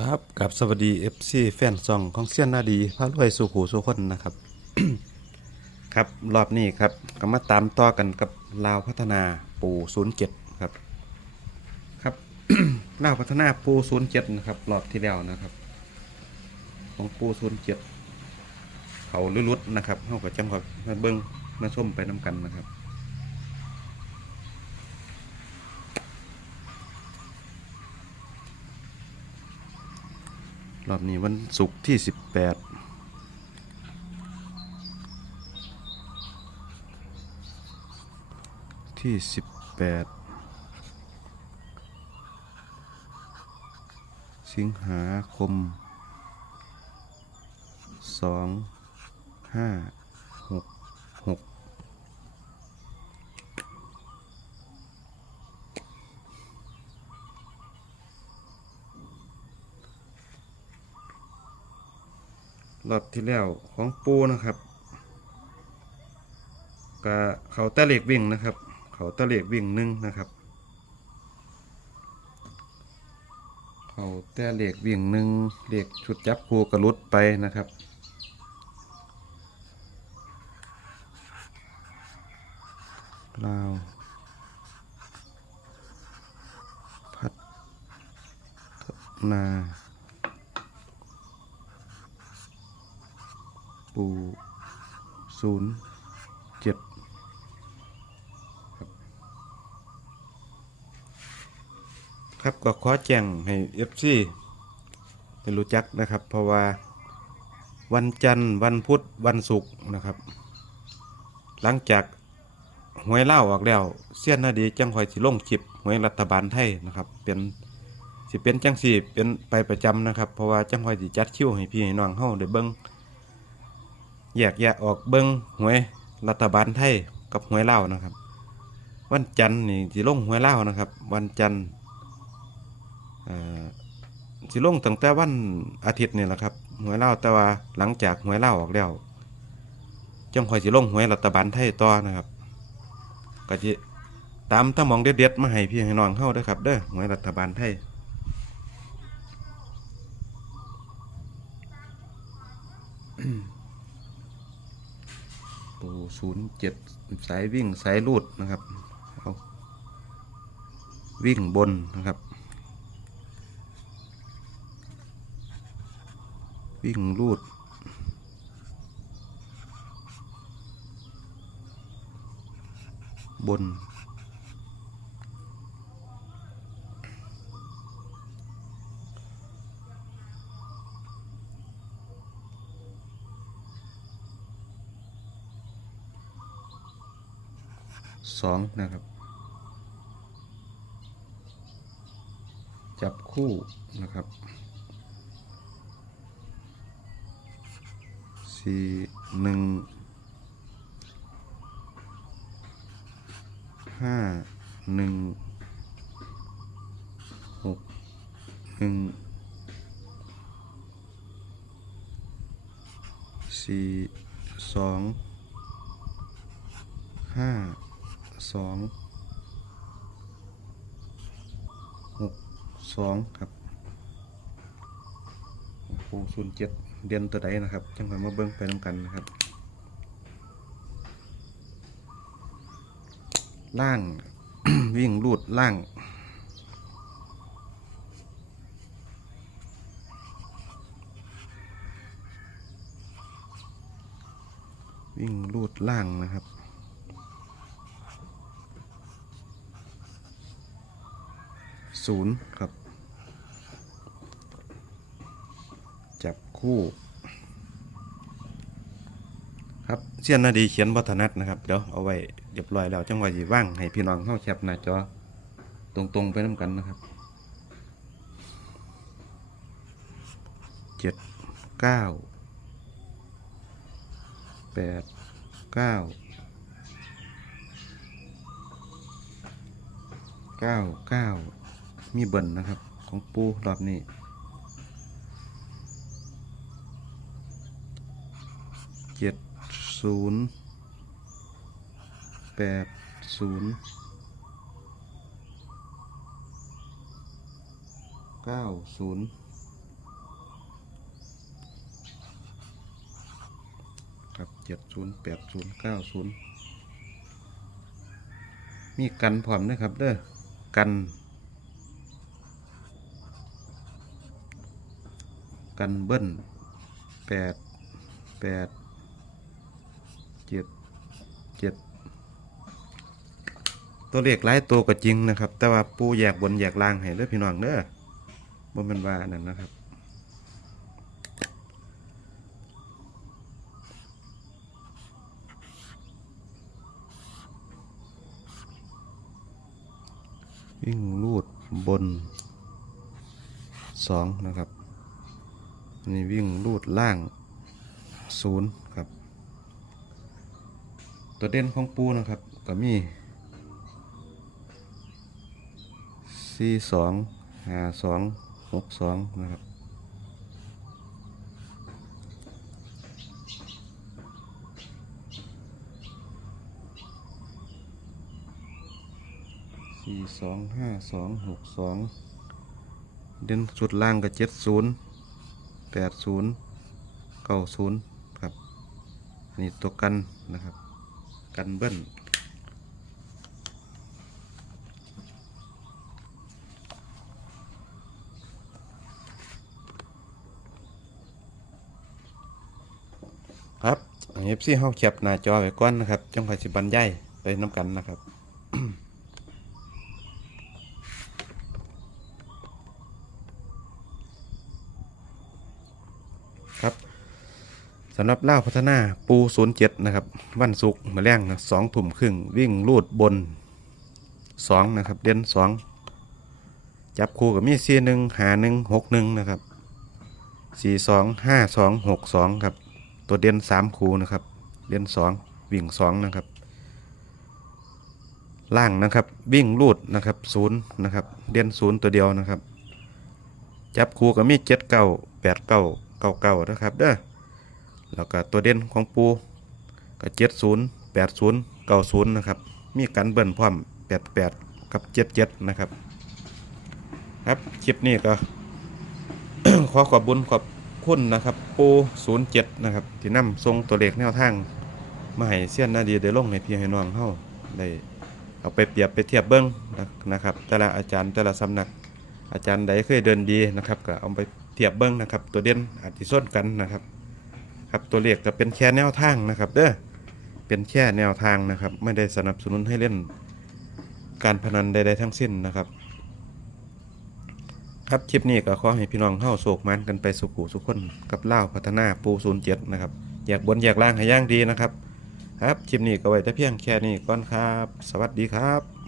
ครับกับสวัสดี FC แฟนซองของเซียนนาดีพระรวยสุขูสุคนนะครับ ครับรอบนี้ครับก็มาตามต่อกันกับลาวพัฒนาปู07ครับ ครับลาวพัฒนาปู07นเจ็ดนะครับรอบที่แล้วนะครับ ของปู07เจ็ดเขาลุดนะครับเฮากับจังหวัดมาเบิ่งมาชมไปนํกันนะครับ รอบนี้วันศุกร์ที่ 18 ที่ 18 สิงหาคม 2 5 รอบที่แล้วของปูนะครับก็เขาตะเหล็กวิ่งนะครับ เขาตะเหล็กวิ่งหนึ่งนะครับ เขาตะเหล็กวิ่งหนึ่งเหล็กชุดจับคูกระลุดไปนะครับลาวพัฒนา ปูศูนย์เจ็ดครับก็ขอแจ้งให้เอฟซีได้รู้จักนะครับ เพราะว่าวันจันทร์วันพุธวันศุกร์นะครับ หลังจากหวยเล่าออกแล้วเสี้ยนนาดีจังคอยสิลงคลิปหวยรัฐบาลไทยนะครับ เป็นสิเป็นจังสี่เป็นไปประจำนะครับ เพราะว่าจังคอยสิจัดคิวให้พี่ให้น้องเฮาได้เบิ่ง แยกแยะออกเบิ้งหวยรัฐบาลไทยกับหวยเล่านะครับ วันจันทร์นี่สิลงหวยเล่านะครับ วันจันทร์อ่อสิลงตั้งแต่วันอาทิตย์นี่แหละครับหวยเล่าแต่ว่าหลังจากหวยเล่าออกแล้วจังคอยสิลงหวยรัฐบาลไทยต่อนะครับก็สิตามตามองเด็ดๆมาให้พี่ให้น้องเฮาด้อครับเด้อหวยรัฐบาลไทย ตัวศูนย์เจ็ดสายวิ่งสายรูดนะครับเอาวิ่งบนนะครับ วิ่งรูดบน สองนะครับ จับคู่นะครับสี่หนึ่งห้าหนึ่งหกหนึ่งสี่สองห้า สองหกสองครับปูศูนย์เจ็ดเดือนตัวใดนะครับจังหวะมาเบิ้งไปน้ำกันนะครับ ล่าง วิ่งลูดล่างวิ่งลูดล่างนะครับ ศูนย์ครับ จับคู่ ครับเสียนนาดีเขียนวัฒนัดนะครับ เดี๋ยวเอาไว้เรียบร้อยแล้วจังหวะสิว่างให้พี่น้องเข้าแคปหน้าจอตรงๆไปน้ำกันนะครับเจ็ดเก้าแปดเก้าเก้าเก้า มีเบิ่นนะครับ ของปูรอบนี้เจ็ดศูนย์แปดศูนย์เก้าศูนย์ครับเจ็ดศูนย์แปดศูนย์เก้าศูนย์มีกันพร้อมนะครับเด้อกัน กันเบิ้ลแปดแปดเจ็ดเจ็ดตัวเลขหลายตัวก็จริงนะครับ แต่ว่าปูแยกบนแยกล่างให้เด้อพี่น้องเด้อบ่แม่นว่านนั้นนะครับวิ่งลูดบนสองนะครับ นี่วิ่งลูดล่างศูนย์ครับ ตัวเด่นของปูนะครับก็มีสี่สองห้าสองหกสองนะครับสี่สองห้าสองหกสองเด่นสุดล่างกับเจ็ดศูนย์ แปดศูนย์เก้าศูนย์ครับอันนี่ตัวกันนะครับ กันเบิ้ลครับเอฟซีเฮาแคปหน้าจอไว้ก่อนนะครับจังหวัดสิบรรยายไปน้ำกันนะครับำหรับเล่าพัฒนาปูศูนย์เจ็ดนะครับ วันศุกร์มาแรงนะสองทุ่มครึ่งวิ่งลูดบนสองนะครับ เด่นสองจับคู่กับมีสี่หนึ่งหาหนึ่งหกหนึ่งนะครับสี่สองห้าสองหกสองครับ ตัวเด่นสามคู่นะครับ เด่นสองวิ่งสองนะครับ ล่างนะครับ วิ่งลูดนะครับศูนย์นะครับ เด่นศูนย์ตัวเดียวนะครับ จับคู่กับมีเจ็ดเก้าแปดเก้าเก้าเก้านะครับเด้อ แล้วก็ตัวเด่นของปูก็เจ็ดศูนย์แปดศูนย์เก้าศูนย์นะครับ มีกันเบิ้ลพร้อมแปดแปดกับเจ็ดเจ็ดนะครับ ครับคลิปนี้ก็ขอขอบบุญขอบคุณนะครับ ปูศูนย์เจ็ดนะครับ ที่นำทรงตัวเลขแนวทางมาให้เสี้ยนนาดีได้ลงในพี่ให้น้องเฮาได้เอาไปเปรียบไปเทียบเบิ้งนะครับ แต่ละอาจารย์แต่ละสำนักอาจารย์ใดเคยเดินดีนะครับ ก็เอาไปเทียบเบิ้งนะครับ ตัวเด่นอาจจะส้นกันนะครับ ครับตัวเลขก็เป็นแค่แนวทางนะครับเด้อเป็นแค่แนวทางนะครับ ไม่ได้สนับสนุนให้เล่นการพนันใด ๆ ทั้งสิ้นนะครับ ครับคลิปนี้ก็ขอให้พี่น้องเข้าโศกมันกันไปสุขุสุขคนกับเล่าพัฒนาปูศูนย์เจ็ดนะครับแยากบนแยากล่างให้ย่างดีนะครับ ครับคลิปนี้ก็ไว้แต่เพียงแค่นี้ก่อนครับ สวัสดีครับ